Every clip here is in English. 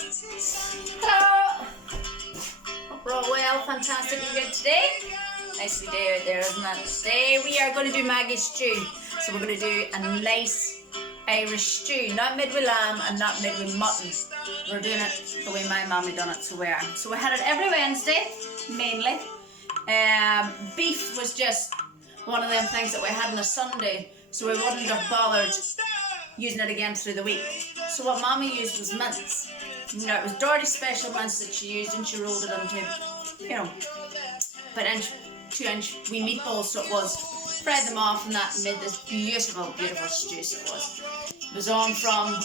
Hello! Hope we're all well, fantastic and good today. Nicely day out there, isn't it? Today we are going to do Maggie's stew. So we're going to do a nice Irish stew, not made with lamb and not made with mutton. We're doing it the way my mummy done it, so we are. So we had it every Wednesday, mainly. Beef was just one of them things that we had on a Sunday, so we wouldn't have bothered using it again through the week. So what Mommy used was mince. You know, it was dirty special mince that she used, and she rolled it into, you know, about 2-inch wee meatballs, so it was. Fried them off and that, and made this beautiful, beautiful stew, so it was. It was on from,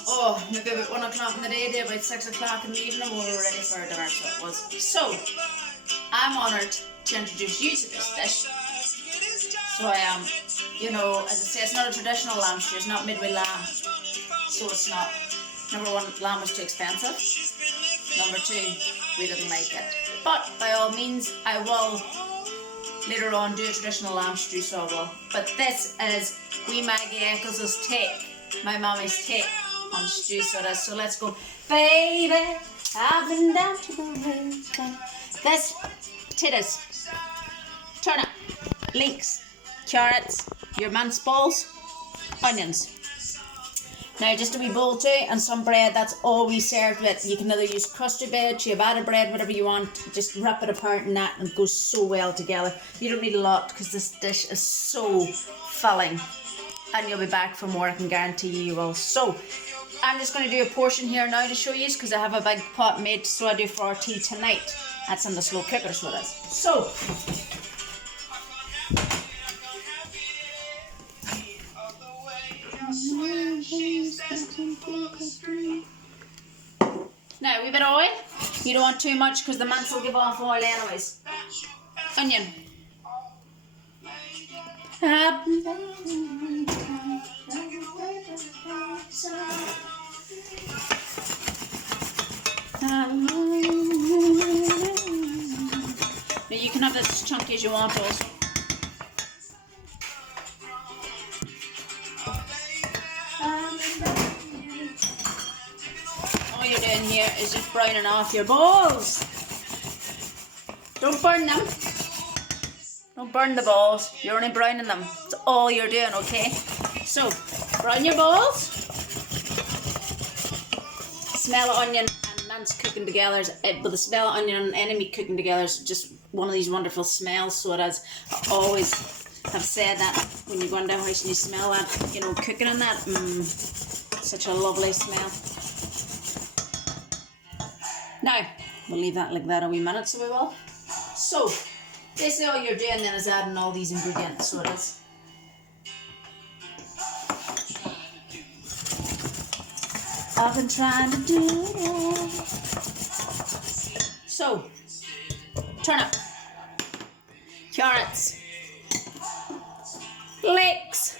maybe about 1 o'clock in the day to about 6 o'clock in the evening, we were ready for dinner, so it was. So, I'm honoured to introduce you to this dish. So I am, you know, as I say, it's not a traditional lamb stew, it's not made with lamb, so it's not. Number one, lamb was too expensive. Number two, we didn't like it. But by all means, I will later on do a traditional lamb stew, so I will. But this is wee Maggie Eccles' take, my mommy's take on stew, so it is. So let's go. Baby, I've been down to the river. This, potatoes, turnip, leeks, carrots, your mince balls, onions. Now just a wee bowl too, and some bread. That's all we served with. You can either use crusty bread, ciabatta bread, whatever you want. Just rip it apart in that, and it goes so well together. You don't need a lot because this dish is so filling, and you'll be back for more. I can guarantee you will. So I'm just going to do a portion here now to show you, because I have a big pot made, so I do for our tea tonight. That's in the slow cooker, so it is. So now, a wee bit of oil. You don't want too much because the mince will give off oil anyways. Onion. Now you can have this as chunky as you want also. All you're doing here is just browning off your balls. Don't burn them. Don't burn the balls. You're only browning them. That's all you're doing, okay? So, brown your balls. Smell of onion and mince cooking together, but the smell of onion and any meat cooking together is just one of these wonderful smells. So it is. I always have said that when you go into a house and you smell that, you know, cooking in that, such a lovely smell. Now, we'll leave that like that a wee minute, so we will. So, basically all you're doing then is adding all these ingredients, so it is. I've been trying to do it all. So, turnip, carrots, leeks,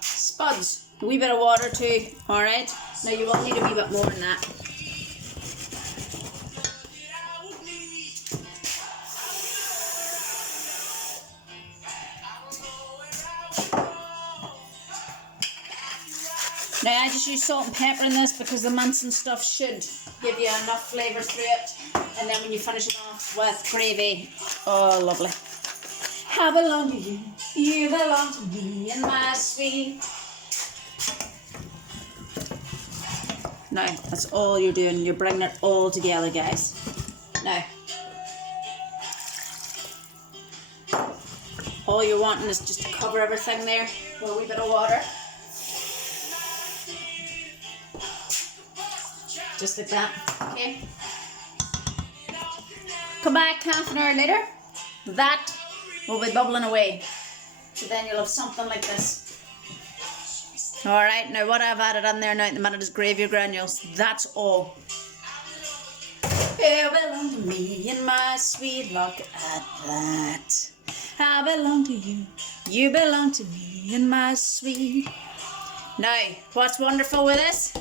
spuds. A wee bit of water too, alright? Now you will need a wee bit more than that. Now I just use salt and pepper in this because the mince and stuff should give you enough flavour through it. And then when you finish it off with gravy, oh lovely. I belong to you, you belong to me and my sweet. Now, that's all you're doing. You're bringing it all together, guys. Now, all you're wanting is just to cover everything there with a wee bit of water. Just like that, okay? Come back half an hour later. That will be bubbling away. So then you'll have something like this. Alright, now what I've added in there now at the minute is gravy granules. That's all. You belong to me and my sweet, look at that. I belong to you, you belong to me and my sweet. Now, what's wonderful with this?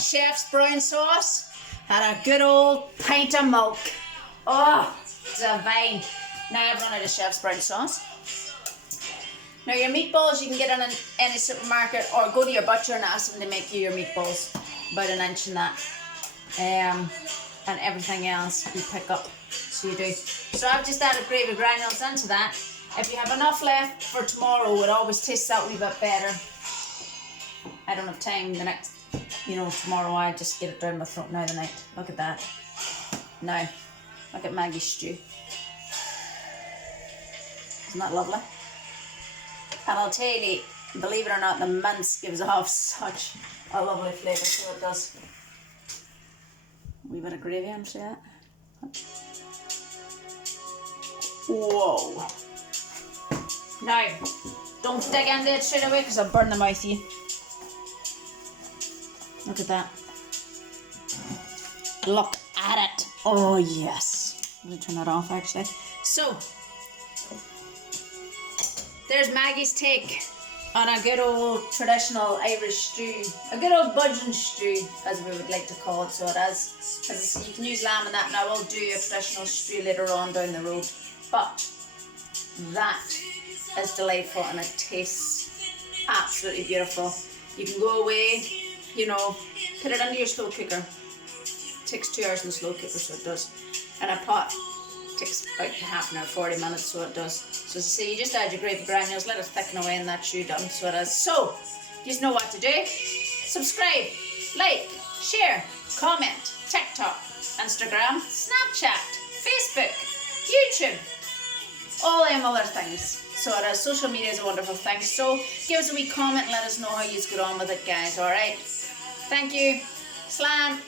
Chef's brown sauce and a good old pint of milk. Oh, divine. Now I've run out of chef's brown sauce. Now your meatballs you can get in any supermarket or go to your butcher and ask them to make you your meatballs. About an inch in that. And everything else you pick up. So you do. So I've just added gravy granules into that. If you have enough left for tomorrow, it always tastes that wee bit better. I don't have time the next, tomorrow I just get it down my throat now the night. Look at that. Now, look at Maggie's stew. Isn't that lovely? And I'll tell you, believe it or not, the mince gives off such a lovely flavour, so it does. A wee bit of gravy into that. Whoa. Now, don't dig into it straight away because I'll burn the mouth of you. Look at that. Look at it. Oh, yes. I'm going to turn that off actually. So, there's Maggie's take on a good old traditional Irish stew. A good old budgeon stew, as we would like to call it. So it is. As you can use lamb in that, and I will do a traditional stew later on down the road. But that is delightful and it tastes absolutely beautiful. You can go away, put it under your slow cooker. It takes 2 hours in the slow cooker, so it does. And a pot takes about half an hour, 40 minutes, so it does. So as I say, you just add your gravy granules, let it thicken away, and that's stew done. So it is. So, you just know what to do. Subscribe, like, share, comment, TikTok, Instagram, Snapchat, Facebook, YouTube, all them other things. So it is. Social media is a wonderful thing. So give us a wee comment and let us know how you get on with it, guys. Alright? Thank you. Slán.